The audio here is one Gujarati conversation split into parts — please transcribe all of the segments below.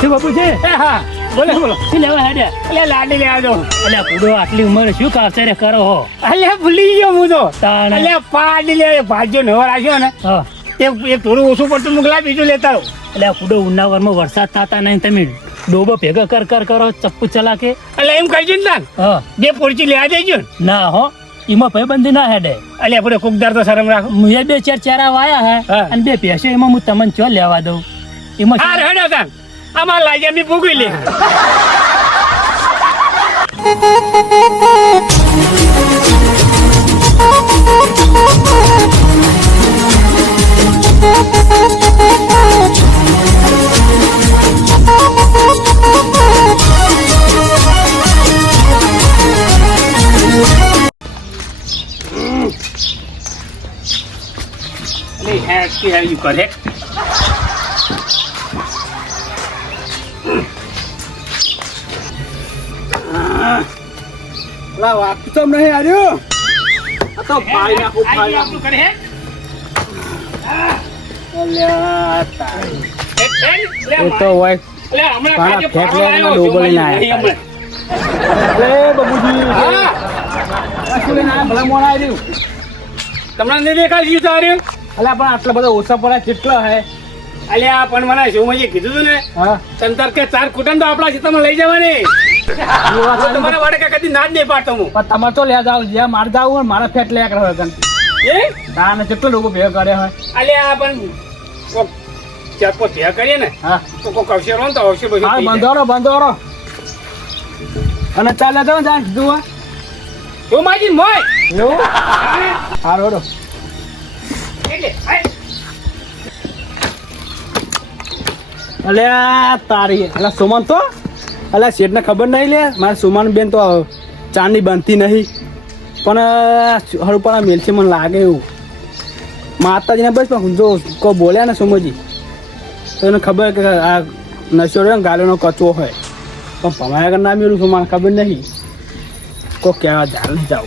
શું બાપુ છે? હા બોલો બોલો. શું લેવા હેડે? એટલે લાડી લેવા દો. અલ્યા કુડો આટલી ઉંમરે શું કાવતરે કરો હો? એટલે ભૂલી ગયો હું તો. તાણે. એટલે પાડી લે ભાજ્યો નવો રાખ્યો ને હા એક થોડું ઓછું પડતું મોકલા બીજું લેતા રહો. અલ્યા કુડો ઉનાવરમાં વરસાદ થતા નહીં તમે ડોબો ભેગો કર કરો ચપ્પુ ચલાકે. એટલે એમ કહી ને તાન હા બે પોરચી લેવા દેજો ને. ના હો એમાં ભાઈબંધી ના હેડે. એટલે આપણે કોકદાર તો શરમ રાખો. મુએ બે ચાર ચારા વાયા હે હા. અને બે ભેંસો એમાં હું તમને ચો લેવા દઉં એમાં હા રેડો તાન આમાં લાગ્યા બી ભૂગી લે. Hey, happy how you got it? લા વાત તો નહીં આવ્યો આ તો ભાઈ નાખું ભાઈ નાખું કરે હે? અલ્યા તારી એ એ તો હોય હમણાં પાણા કાજે ફેંક ફાળો લેવાનો આવ્યો, ડોબો લઈને જોવાની આયા. હમણાં. અરે બાબુજી હા, આ શું લઈને આયા? ભલા મોણ આવ્યું તમને નહીં દેખાડ્યું તારે? અલ્યા પણ આટલા બધા ઓછા પડ્યા કેટલા હે અલ્યા પણ મને શું કીધું તું ને હા સંતર કે 4 કુટુંબ તો આપણા ખેતરમાં લઈ જવાની. એ વાત હું તમારા વાડે કે કદી ના જ નહીં પાડતો હું. પણ તમારે તો લે જાવ જ્યાં મારે જાવ હોય મારા ફેટ લે કરે કન એ તાને કેટલો લોકો ભેગા કરે હોય અલ્યા પણ કોક ચાર પાંચ ભેગા કરીએ ને હા તો કોક અવસર હોય ને તો અવસર બધું હા થઈ જાય. બંધોરો અને ચાલે જાવ ને કીધું હોય તું માજી મોય એવું હા રોડો એટલે આય. અલ્યા તારી અલ્યા સુમન તો અલ્યા શેઠને ખબર નહીં લે મારા સુમન બેન તો ચાંદની બનતી નહીં પણ હરું પણ મેલશે મને લાગે એવું માતાજીને બસ પણ જો કોઈ બોલ્યા ને સુમજી તો એને ખબર કે આ નશો રહ્યો ને ગાલોનો કચવો હોય પણ ભમાયા કર ના મેળું છું મને ખબર નહીં કોઈ કહેવા ઝાલ નહીં જાવ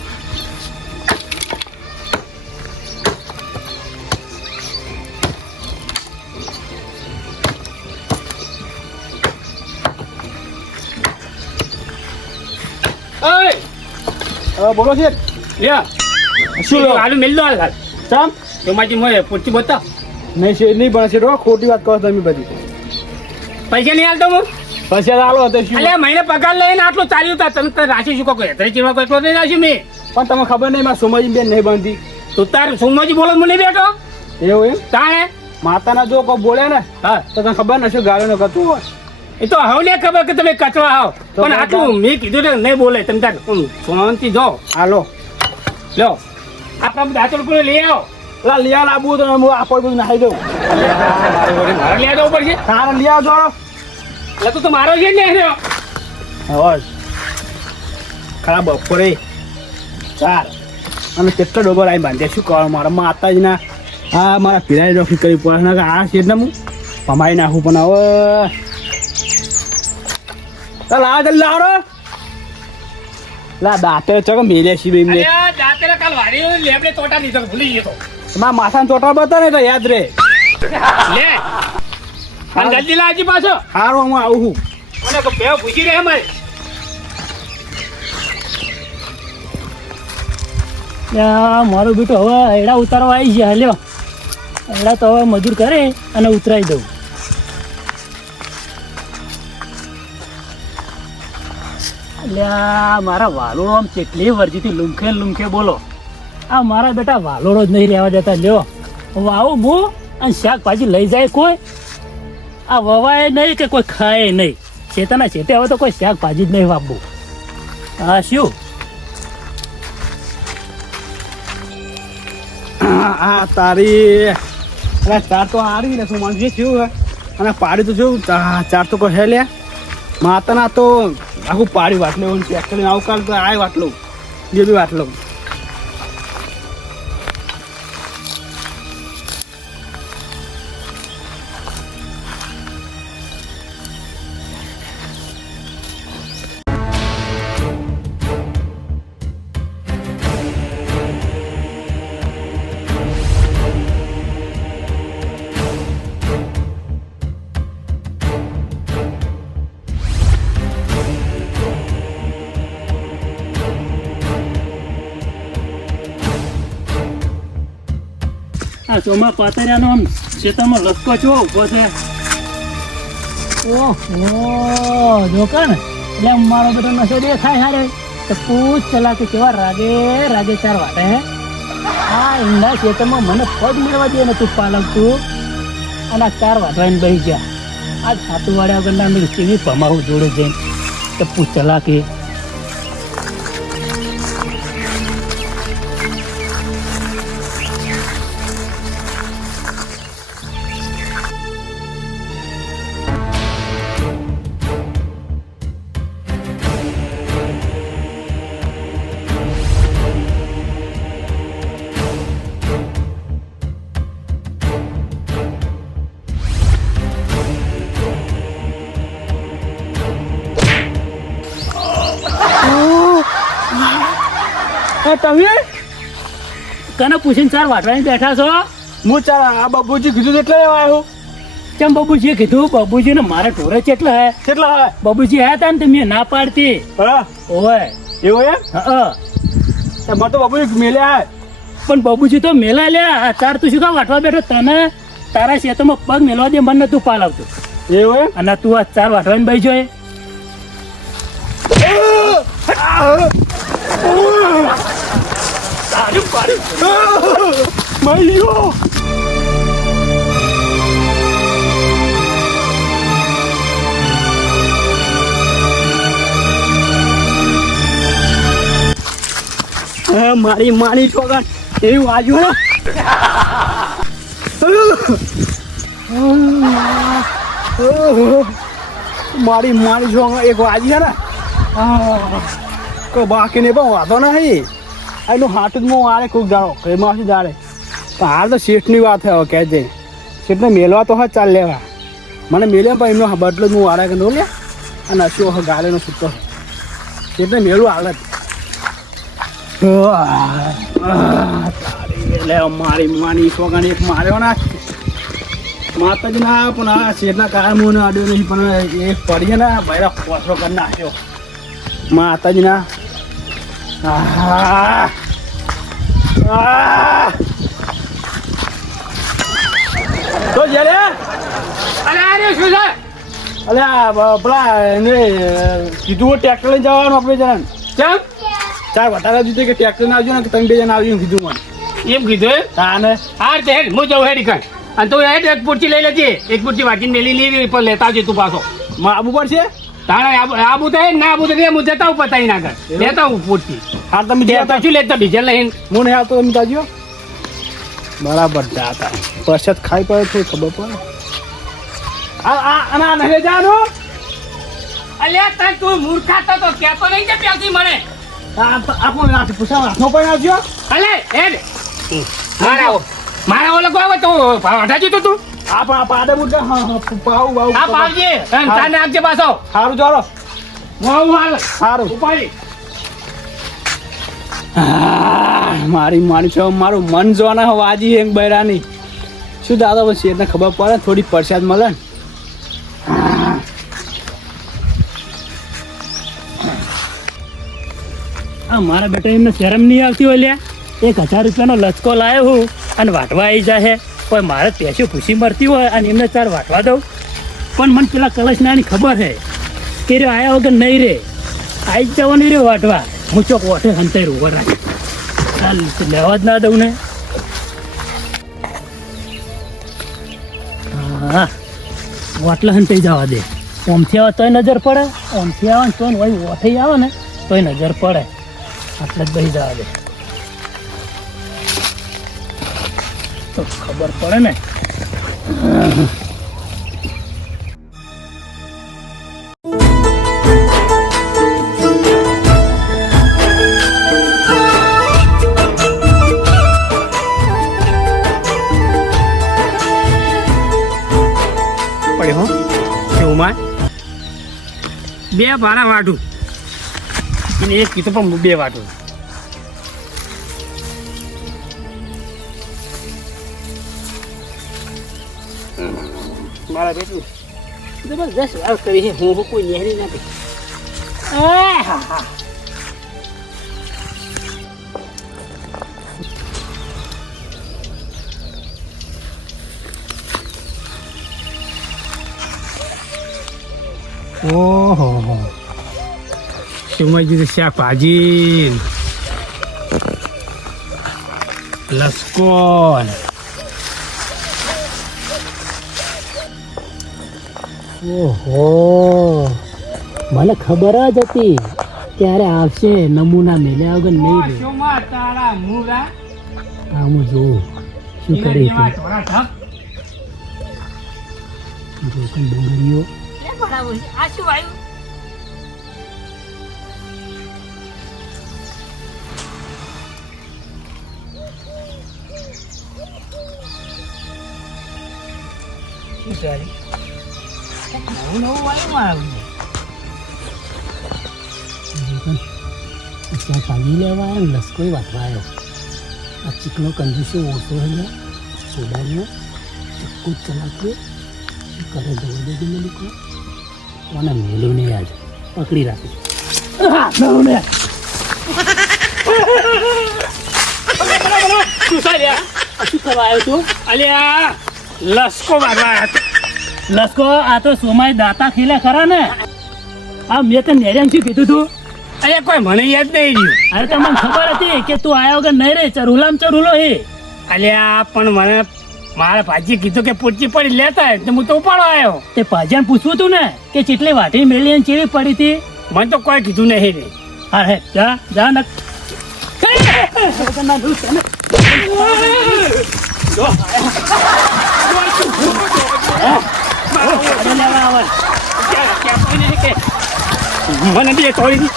ઓય બોલો શેઠ લ્યા શું લો આલુ મેલ દો હાલ હાલ. ચમ તો માજી મોય પૂરતી બતા નહીં શેઠ નહીં પણ શેઠ હો, ખોટી વાત કહો તમે બધી પૈસા નહીં હાલતો હું. પછી આલો હતો શું અલ્યા મહિને પગાર લઈને આટલું ચાલ્યું તા તમે તો રાશી શું કહો હેતરે ચીવા કોઈ એટલો નહીં રાશી મેં પણ તમને ખબર નહીં મારા સોમાજી બેન નહીં બાંધી તું તાર સુમોજી બોલો મને બેઠો એવું એમ તાણે માતાના જો કોઈ બોલે ને હા તો તને ખબર નથી ગાળો કરતું હોય એ તો હવે ને ખબર કે તમે કચવા આવો તો પણ આટલું મેં કીધું ને નહીં બોલે તમે તાર શાંતિ જો હાલો લો આપણા બધા હાથો રૂપિયા લઈ આવો લા લિયા લાવવું તો હું આપડ બધું નાખી દઉં મારે લઈ આવવું પડશે તારે લઈ આવજો એટલે તું તો મારો છે ને રહ્યો હવે ખરાબ બપોરે 4 અને કેટલા ડોબર આવી બાંધ્યા શું કરવા મારા માતાજીના હા મારા પીરાઈ રોકી કરી પડે ને આ શેઠને હું ભમાઈ નાખું પણ હવે ચાલ આ જલ્દી લાવો લા દાંતે ચકો મેલે છે બે મેં અલ્યા જાતે કાલ વાડી લેબડે તોટા દીધો ભૂલી ગયો મારા માથાને ચોટા બતા ને તો યાદ રે લે અને જલ્દી લાવજી પાછો સારું હું આવું છું મને તો પેવ પૂછી રહે મારે મારું બેટું હવે એડા ઉતારવા આવી છે લ્યો એડા તો હવે મજૂર કરે અને ઉતરાઈ દઉં અલ્યા મારા વાલોડો આમ કેટલી વર્જીથી લુંખે બોલો આ મારા બેટા વાલોડો જ નહીં રહેવા દેતા લ્યો વાવું હું અને શાકભાજી લઈ જાય કોઈ આ વવાય નહીં કે કોઈ ખાય નહીં ચેતાના ચેતે હવે તો કોઈ શાકભાજી જ નહીં વાપવું હા શું આ તારી અરે 4 તો હારી ને શું માનજે થયું હે અને પાડી તો જોયું 4 તો કોઈ હે લે માતાના તો આખું પાડી વાટલે ચેક કરીને આવકાલ તો આ વાટલો જે બી વાટલો આ ચોમા પાતરિયાનો આમ ખેતરમાં લસકો ચો ઊભો છે. ઓહો જો કે ને એટલે મારો બેટો નશો દેખાય હારે તો પૂછ ચલા કે કેવા રાગે રાગે ચાર વાટે હે. આ ઈંડા ખેતરમાં મને પગ મેળવા દે ને તું પાલકતું અને આ ચાર વાટવાઈને બેસી ગયા. આ છાતું વાળ્યા વગરના મેં કેવી ભમાવું જોડે જઈને તો પૂછ ચલા કે તમે કને પૂછીને ચાર વાટવાઈને બેઠા છો? હું ચાલ આ બાબુજી કીધું એટલે આવ્યો. ચમ બાબુજીએ કીધું? બાબુજીને મારે ઢોરે કેટલા હે? કેટલા હોય? બાબુજી આયા તા ને તો મેં ના પાડતી. હા ઓય એવું એમ? હા મને તો બાબુજી મેલ્યા. પણ બાબુજી તો મેલા લ્યા. આ ચાર તું શું કામ વાટવા બેઠો? તને તારા ખેતરમાં પગ મેલવા દે મને નતું પાલાવતું. એવું એમ? અને તું આ ચાર વાટવાઈને બેસી જોઈ. મૈયો મારી માની છોકરા એવું આજુ ને મારી માની છોકરા એક વાજી ને કોઈ બાકી ને પણ વાંધો નહીં. એનું હાથું જ હું આરે કોક જાણો એમાં જાણે પણ હાલ તો શેઠની વાત હવે કહેજે શેઠને મેલવા તો હા ચાલ લેવા મને મેલ્યા પણ એમનો બદલો જ હું વાળા કે લે અને અશું ગાલેનો સૂતો શેઠને મેળવું હાલત એટલે મારી માની છોકરાને એક માર્યો ના માતાજી ના પણ આ શેઠના કારણે મને અડ્યો નહીં પણ એ પડીએ ને ભાઈ પોસરો કરી નાખ્યો માતાજી ના. તો જયારે અરે અરે શું છે? અલ્યા પેલા એને કીધું ટ્રેક્ટર લઈને જવાનું આપણે જવાનું ચમ ચાર વધારે દીધું કે ટ્રેક્ટર ના આવજો ને તમે બે જણા આવ્યું કીધું મને એમ કીધું એમ? તાને હાર તે હેડ હું જઉં હેડી કર અને તું હેડ એક પૂરતી લઈ લેજે. એક પૂરતી વાંચીને મેલી લેવી પણ લેતા આવજે તું પાછો. માં આબુ પડશે તારે આબુ તો હેડ ના આબુ તો હું જતા હું પતાવી ના કર લેતા હું પૂરતી. હા તમે લેતા શું લેતા ડીઝલ લઈને હું નહીં આવતો તમે તાજો બરાબર જાતા પરસત ખાઈ પડે તો ખબર પડે આ નહીં જવાનું. અલ્યા તાર તું મૂર્ખા તો કહેતો નહીં કે પ્યાસી મને. આપણને રાત પૂછા હાથનો પણ આવજો. અલે હેડ મારા ઓલો કોઈ તો હટાજી તો તું આ પણ પાડે મુદ્દા પાવું બાવું આ પાવજે તાને આપજે પાછો. સારું ચાલો હું હાલ સારું ઉપાડી મારી માની છો મારું મન જોવાના વાજી એક બૈરાની શું દાદા બસ શેરને ખબર પડે થોડી પ્રસાદ મળે ને. આ મારા બેટા એમને શરમ નહીં આવતી હોય લ્યા. 1000 રૂપિયાનો લચકો લાવ્યો હું અને વાટવા આવી જાય કોઈ મારે પેશો ખુશી મળતી હોય અને એમને ચાર વાટવા દઉં પણ મને પેલા કલશનાની ખબર છે કે રે આયા વગર નહીં રે આવી જ જવાની રે વાટવા. હું ચોક ઓઠે હંતાઈ ઉભો રાખે ચાલ લેવા જ ના દઉં ને. હા વાટલા હંતાઈ જવા દે. ઓમથી આવે તોય નજર પડે, ઓમથી આવે ને તોય વળી ઓઠે આવે ને તોય નજર પડે. આટલે જ બહી જવા દે તો ખબર પડે ને. પડે હો કેવું માં બે ભાડા વાટું એને એક કીધું પણ બે વાટું. મારા બેટું જબરદસ્ત વાત કરી છે. હું કોઈ નેહરી નથી. ઓહો સુમાઈજી શાકભાજી લસકોન ઓહો મને ખબર જ હતી ક્યારે આવશે નમૂના મેલ્યા વગર નહીં રહે. શોમાં તારા મૂરા હા હું જોઉં શું કરે જેવા તું થોડા ઠપ જો કઈ ડુંગળીઓ આ શું આવ્યું? શું તારી નવું નવું આવ્યું શાકભાજી લેવા આવ્યો ને લસકોઈ વાટવા આવ્યો. આ ચીકનો કંજૂસો ઓછો હોય સોડાનો ચક્કુ ચલાવ્યો શું કરે જવા દેજો મને કહો કોને મેલું નહીં આજે પકડી રાખી શું સારી શું કરવા આવ્યો તું અલ્યા લસકો વાગવા લસકો આ તો સોમાય દાતા ખીલે ખરા ને આ મેં તને નેરેન શું કીધું તું અરે કોઈ મને યાદ નહીં રહ્યું અરે તો મને ખબર હતી કે તું આયા વગર નહીં રે ચરુલામ ચરુલો હે અલ્યા પણ મને મારા ભાજી કીધું કે પૂછી પડી લેતા હોય તો હું તો ઉપાડો આવ્યો તે પાજાને પૂછવું તું ને કે ચેટલી વાટી મેલી અને ચેવી પડી હતી મને તો કોઈ કીધું નહીં રે હા હે જા જા ન મને દે થોડી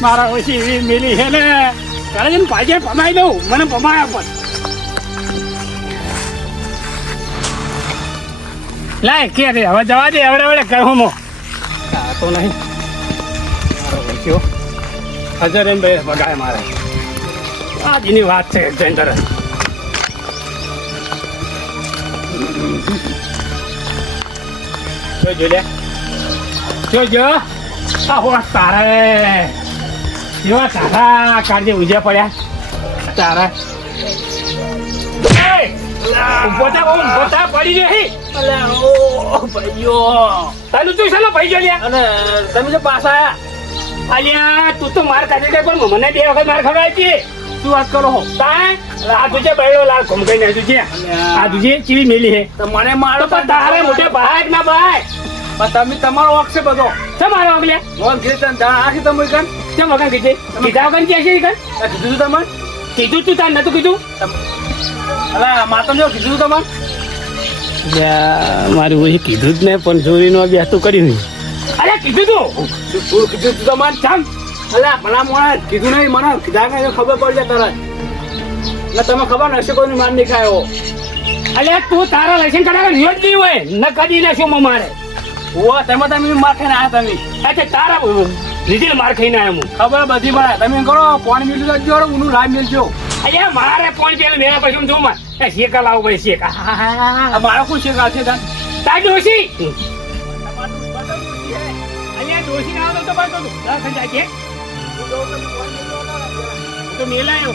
મારા ઓછી એવી મેલી છે ને ત્યારે જઈને ભાજે પમાઈ દઉં મને પમાયા પણ લાય કે રે હવે જવા દે હવે હવે કહું મો તો નહીં મારો ઓછો હજાર એમ બે બગાય મારે આજની વાત છે જયંતર જોજો લે જોજો આ હોવા તારે એવા તારા કાળજે ઉજ્યા પડ્યા તારા પોતા પડી રહી તારું તું ચાલો ભાઈ જો લ્યા અને તમે જો પાછા આયા અલ્યા તું તો માર કાઢી દે પણ મને બે વખત માર ખવડાવી હતી શું વાત કરો હો તાય આ તુજે બૈરો લાલ ઘમકાઈ ના તુજે આ તુજે ચીવી મેલી હે તો મને મારો તો પણ તારે મોટે ભાઈ ના ભાઈ પણ તમે તમારો વખત છે બધો છે મારો આગલે મોન કીધું તને આખી તમે કન છે વગર કીધે કીધા વગર કે છે કન કીધું તું તમે કીધું તું તાર નતું કીધું અલા માતમ જો કીધું તમે મારું ઓછી કીધું જ નહીં પણ ચોરીનો બી હતું કર્યું અરે કીધું તું તું કીધું તું તમે ચાલ અલા ભલા મોણા કીધું નહીં મને કીધા કે ખબર પડી જાય તરત એટલે તમે ખબર નશે કોઈની માર નહીં ખાયો અલે તું તારા લાયસન્સ કઢાવે રહ્યો જ નહીં હોય ન કદી ના શું મારે ઓ તેમાં તમે માર ખાઈને આયા તમે અચ્છા તારા લીધે માર ખાઈને આવ્યો હું ખબર બધી મળે તમે એમ કરો પાણી મેળવી લેજો ઊનું લાવી મેળજો અલ્યા મારે પણ પેલું મેરા પછી જોઉં માં શેકા લાવું ભાઈ શેકા મારો કોઈ શેક આવશે તને તાર ડોસી અલ્યા ડોસી ના આવતો તો બાતો તું દસ હજાર છે તો મેલાયો